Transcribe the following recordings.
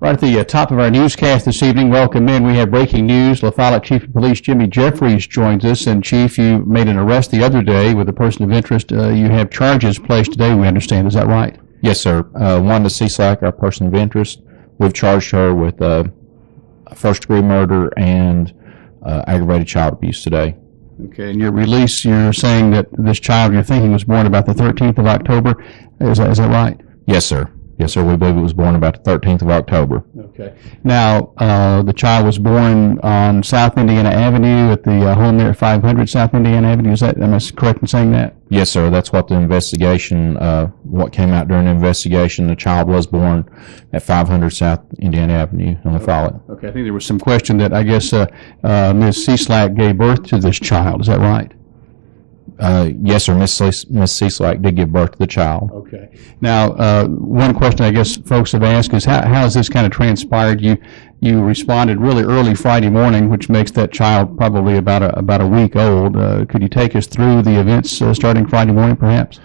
Right at the top of our newscast this evening, welcome in. We have breaking news. La Follette Chief of Police Jimmy Jeffries joins us. And Chief, you made an arrest the other day with a person of interest. You have charges placed today, we understand. Is that right? Yes, sir. Wanda Cieslak, our person of interest. We've charged her with first-degree murder and aggravated child abuse today. Okay, and your release, you're saying that this child you're thinking was born about the 13th of October. Is that right? Yes, sir. Yes, sir. We believe it was born about the 13th of October. Okay. Now, the child was born on South Indiana Avenue at the home there at 500 South Indiana Avenue. Am I correct in saying that? Yes, sir. That's what the investigation, what came out during the investigation. The child was born at 500 South Indiana Avenue in La Follette. Okay. I think there was some question that I guess Ms. Cieslak gave birth to this child. Is that right? Yes, sir. Ms. Cieslak did give birth to the child. Okay. Now, one question I guess folks have asked is how has this kind of transpired? You responded really early Friday morning, which makes that child probably about a week old. Could you take us through the events starting Friday morning, perhaps?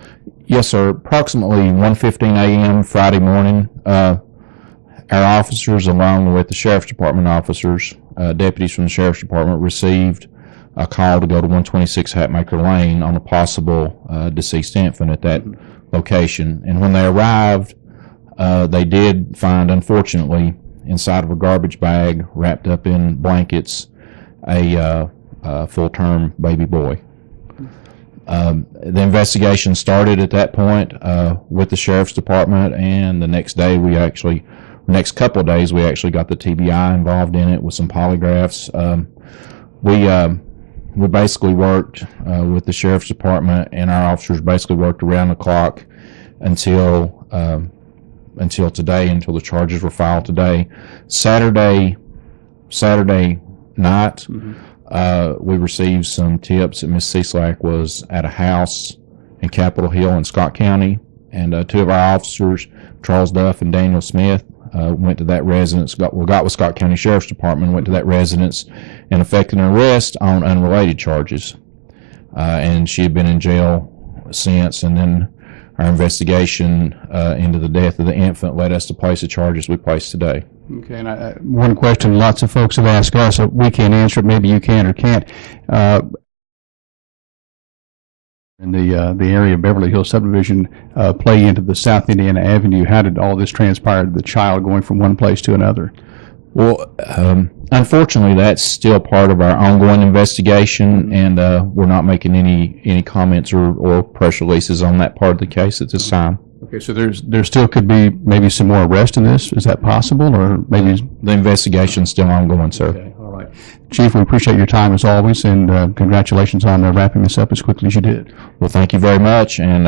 Yes, sir. Approximately 1:15 a.m. Friday morning, our officers, along with the Sheriff's Department officers, deputies from the Sheriff's Department, received a call to go to 126 Hatmaker Lane on a possible deceased infant at that location. And when they arrived, they did find, unfortunately, inside of a garbage bag wrapped up in blankets, a full-term baby boy. The investigation started at that point with the Sheriff's Department, and the next couple of days, we actually got the TBI involved in it with some polygraphs. We basically worked with the Sheriff's Department, and our officers basically worked around the clock until today, until the charges were filed today. Saturday night, we received some tips that Ms. Cieslak was at a house in Capitol Hill in Scott County, and two of our officers, Charles Duff and Daniel Smith, went to that residence, got with Scott County Sheriff's Department, went to that residence and effected an arrest on unrelated charges. And she had been in jail since, and then our investigation into the death of the infant led us to place the charges we placed today. Okay, and one question lots of folks have asked us, we can't answer it, maybe you can or can't. In the area of Beverly Hills subdivision play into the South Indiana Avenue. How did all this transpire to the child going from one place to another? Well, unfortunately, that's still part of our ongoing investigation, and we're not making any comments or press releases on that part of the case at this time. Okay, so there still could be maybe some more arrest in this. Is that possible, or maybe the investigation's still ongoing, sir? Okay, all right. Chief, we appreciate your time as always, and congratulations on wrapping this up as quickly as you did. Well, thank you very much, and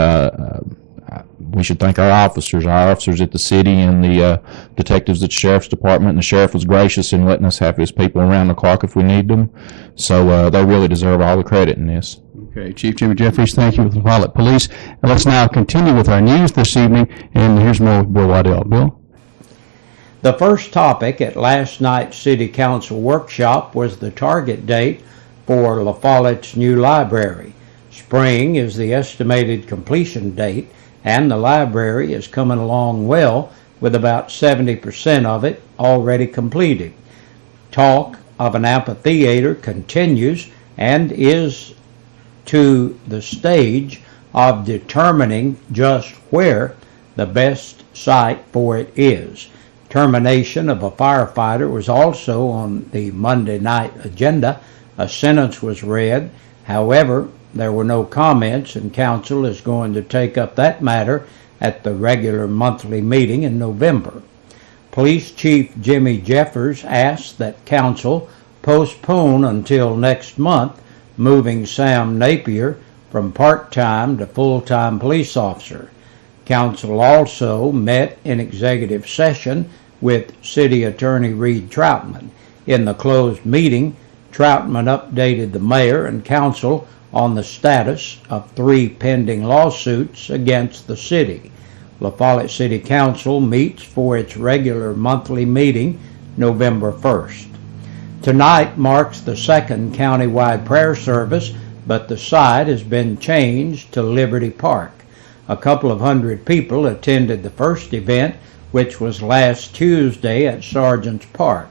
we should thank our officers at the city, and the detectives at the Sheriff's Department. And the sheriff was gracious in letting us have his people around the clock if we need them. So they really deserve all the credit in this. Okay, Chief Jimmy Jeffries, thank you with the La Follette Police. And let's now continue with our news this evening, and here's more with Bill Waddell. Bill? The first topic at last night's City Council workshop was the target date for La Follette's new library. Spring is the estimated completion date, and the library is coming along well, with about 70% of it already completed. Talk of an amphitheater continues and is to the stage of determining just where the best site for it is. Termination of a firefighter was also on the Monday night agenda. A sentence was read. However, there were no comments, and council is going to take up that matter at the regular monthly meeting in November. Police Chief Jimmy Jeffers asked that council postpone until next month moving Sam Napier from part-time to full-time police officer. Council also met in executive session with City Attorney Reed Troutman. In the closed meeting, Troutman updated the mayor and council on the status of 3 pending lawsuits against the city. La Follette City Council meets for its regular monthly meeting November 1st. Tonight marks the second countywide prayer service, but the site has been changed to Liberty Park. A couple of hundred people attended the first event, which was last Tuesday at Sergeant's Park.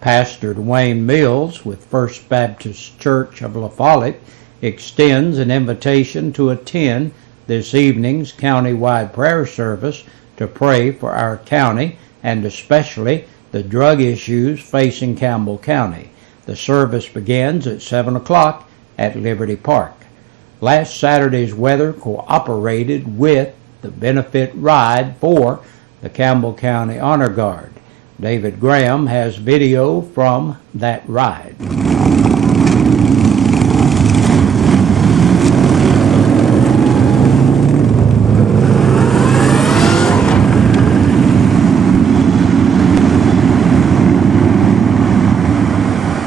Pastor Dwayne Mills with First Baptist Church of La Follette extends an invitation to attend this evening's countywide prayer service to pray for our county and especially the drug issues facing Campbell County. The service begins at 7 o'clock at Liberty Park. Last Saturday's weather cooperated with the benefit ride for the Campbell County Honor Guard. David Graham has video from that ride.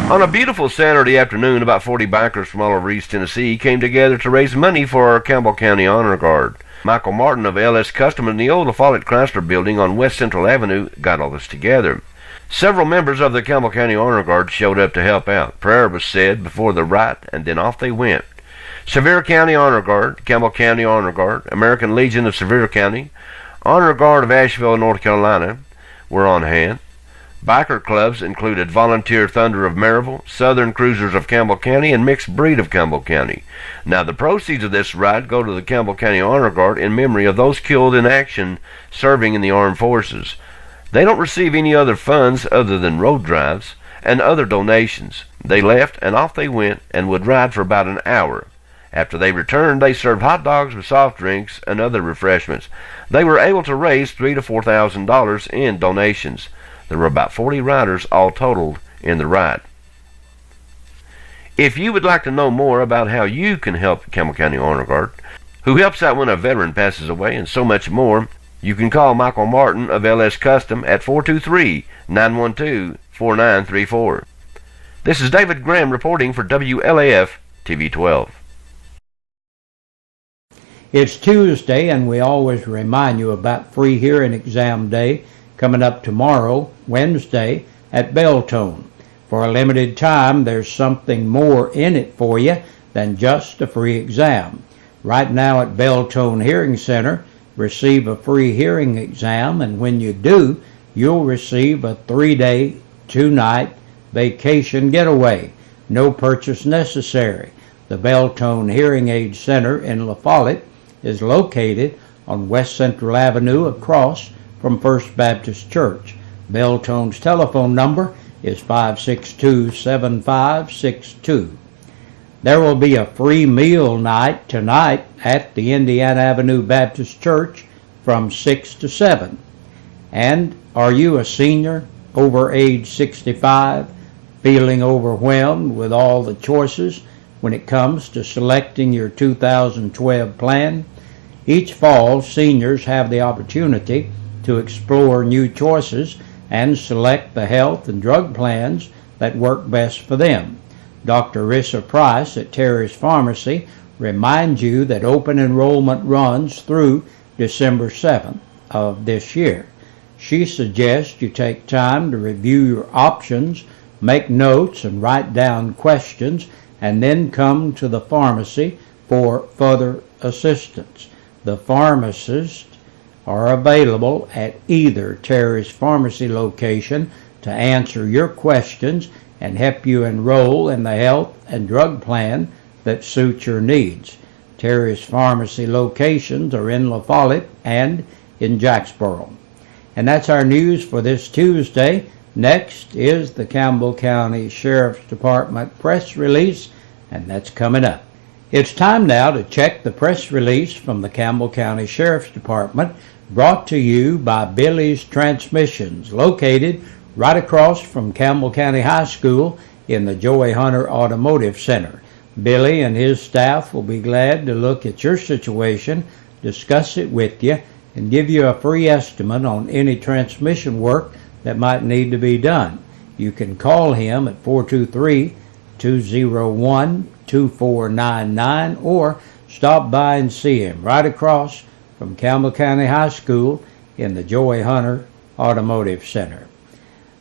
On a beautiful Saturday afternoon, about 40 bikers from all over East Tennessee came together to raise money for our Campbell County Honor Guard. Michael Martin of LS Custom in the old La Follette Chrysler building on West Central Avenue got all this together. Several members of the Campbell County Honor Guard showed up to help out. Prayer was said before the rite, and then off they went. Sevier County Honor Guard, Campbell County Honor Guard, American Legion of Sevier County, Honor Guard of Asheville, North Carolina were on hand. Biker clubs included Volunteer Thunder of Maryville, Southern Cruisers of Campbell County, and Mixed Breed of Campbell County. Now, the proceeds of this ride go to the Campbell County Honor Guard in memory of those killed in action serving in the armed forces. They don't receive any other funds other than road drives and other donations. They left and off they went and would ride for about an hour. After they returned, they served hot dogs with soft drinks and other refreshments. They were able to raise $3,000 to $4,000 in donations. There were about 40 riders all totaled in the ride. If you would like to know more about how you can help Campbell County Honor Guard, who helps out when a veteran passes away, and so much more, you can call Michael Martin of LS Custom at 423-912-4934. This is David Graham reporting for WLAF TV 12. It's Tuesday, and we always remind you about free hearing exam day coming up tomorrow, Wednesday, at Beltone. For a limited time, there's something more in it for you than just a free exam. Right now at Beltone Hearing Center, receive a free hearing exam, and when you do, you'll receive a 3-day, 2-night vacation getaway. No purchase necessary. The Beltone Hearing Aid Center in La Follette is located on West Central Avenue across from First Baptist Church. Beltone's telephone number is 562-7562. There will be a free meal night tonight at the Indiana Avenue Baptist Church from 6 to 7. And are you a senior over age 65, feeling overwhelmed with all the choices when it comes to selecting your 2012 plan? Each fall, seniors have the opportunity to explore new choices and select the health and drug plans that work best for them. Dr. Rissa Price at Terry's Pharmacy reminds you that open enrollment runs through December 7th of this year. She suggests you take time to review your options, make notes, and write down questions, and then come to the pharmacy for further assistance. The pharmacists are available at either Terry's Pharmacy location to answer your questions and help you enroll in the health and drug plan that suits your needs. Terry's Pharmacy locations are in La Follette and in Jacksboro. And that's our news for this Tuesday. Next is the Campbell County Sheriff's Department press release, and that's coming up. It's time now to check the press release from the Campbell County Sheriff's Department, brought to you by Billy's Transmissions, located right across from Campbell County High School in the Joey Hunter Automotive Center. Billy and his staff will be glad to look at your situation, discuss it with you, and give you a free estimate on any transmission work that might need to be done. You can call him at 423-201-2499 or stop by and see him right across from Campbell County High School in the Joey Hunter Automotive Center.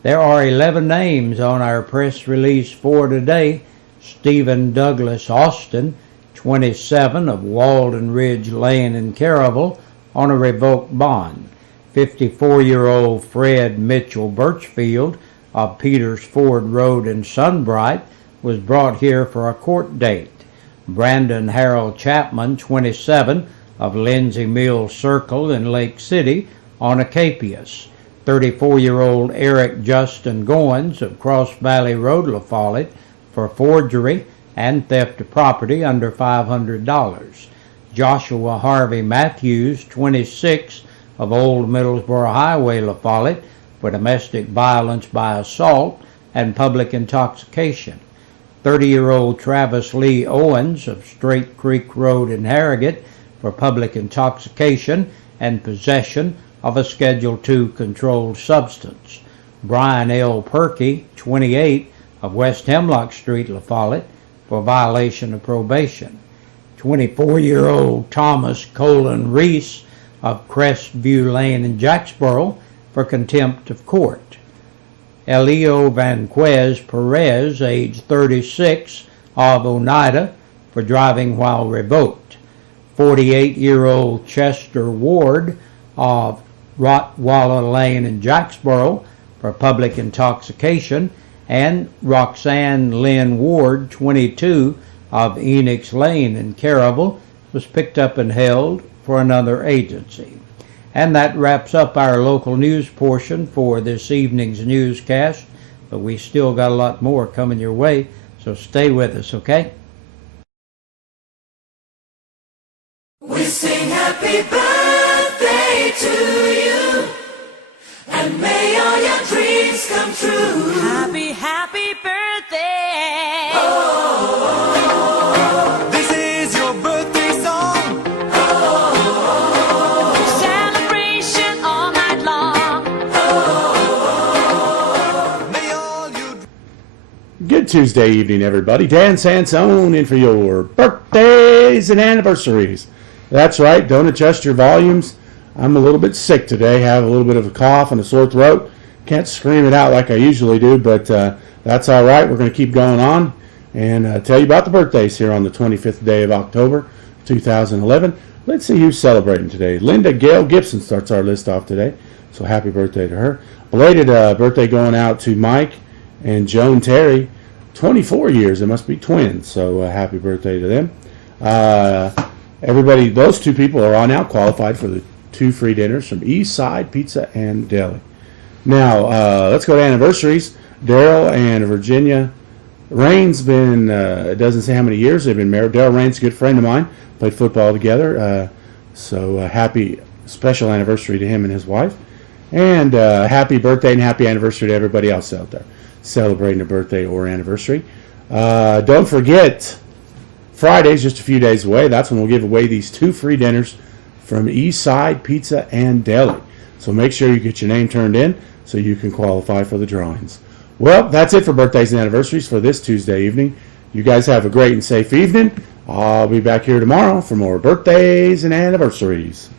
There are 11 names on our press release for today. Stephen Douglas Austin, 27 of Walden Ridge Lane in Caryville, on a revoked bond. 54-year-old Fred Mitchell Birchfield of Peters Ford Road in Sunbright was brought here for a court date. Brandon Harold Chapman, 27, of Lindsay Mills Circle in Lake City on a capias. 34-year-old Eric Justin Goins of Cross Valley Road, La Follette, for forgery and theft of property under $500. Joshua Harvey Matthews, 26, of Old Middlesboro Highway, La Follette, for domestic violence by assault and public intoxication. 30-year-old Travis Lee Owens of Straight Creek Road in Harrogate for public intoxication and possession of a Schedule II controlled substance. Brian L. Perkey, 28, of West Hemlock Street, La Follette, for violation of probation. 24-year-old Thomas Colin Reese of Crestview Lane in Jacksboro for contempt of court. Elio Vanquez Perez, age 36, of Oneida, for driving while revoked. 48-year-old Chester Ward of Rottweiler Lane in Jacksboro for public intoxication, and Roxanne Lynn Ward, 22, of Enix Lane in Caravel, was picked up and held for another agency. And that wraps up our local news portion for this evening's newscast, but we still got a lot more coming your way, so stay with us, okay? We sing happy birthday to you, and may all your dreams come true. Happy, happy birthday. Oh, this is your birthday song. Oh, Celebration all night long. Oh, may all you Good Tuesday evening, everybody. Dan Sansone in for your birthdays and anniversaries. That's right, don't adjust your volumes. I'm a little bit sick today, have a little bit of a cough and a sore throat. Can't scream it out like I usually do, but that's all right. We're going to keep going on and tell you about the birthdays here on the 25th day of October, 2011. Let's see who's celebrating today. Linda Gail Gibson starts our list off today, so happy birthday to her. Belated birthday going out to Mike and Joan Terry, 24 years. They must be twins, so happy birthday to them. Everybody, those two people are all now qualified for the 2 free dinners from East Side Pizza and Deli. Now, let's go to anniversaries. Daryl and Virginia Rain's been, it doesn't say how many years they've been married. Daryl Rain's a good friend of mine, played football together. So happy special anniversary to him and his wife. And happy birthday and happy anniversary to everybody else out there celebrating a birthday or anniversary. Don't forget, Friday's just a few days away. That's when we'll give away these 2 free dinners from East Side Pizza and Deli. So make sure you get your name turned in so you can qualify for the drawings. Well, that's it for birthdays and anniversaries for this Tuesday evening. You guys have a great and safe evening. I'll be back here tomorrow for more birthdays and anniversaries.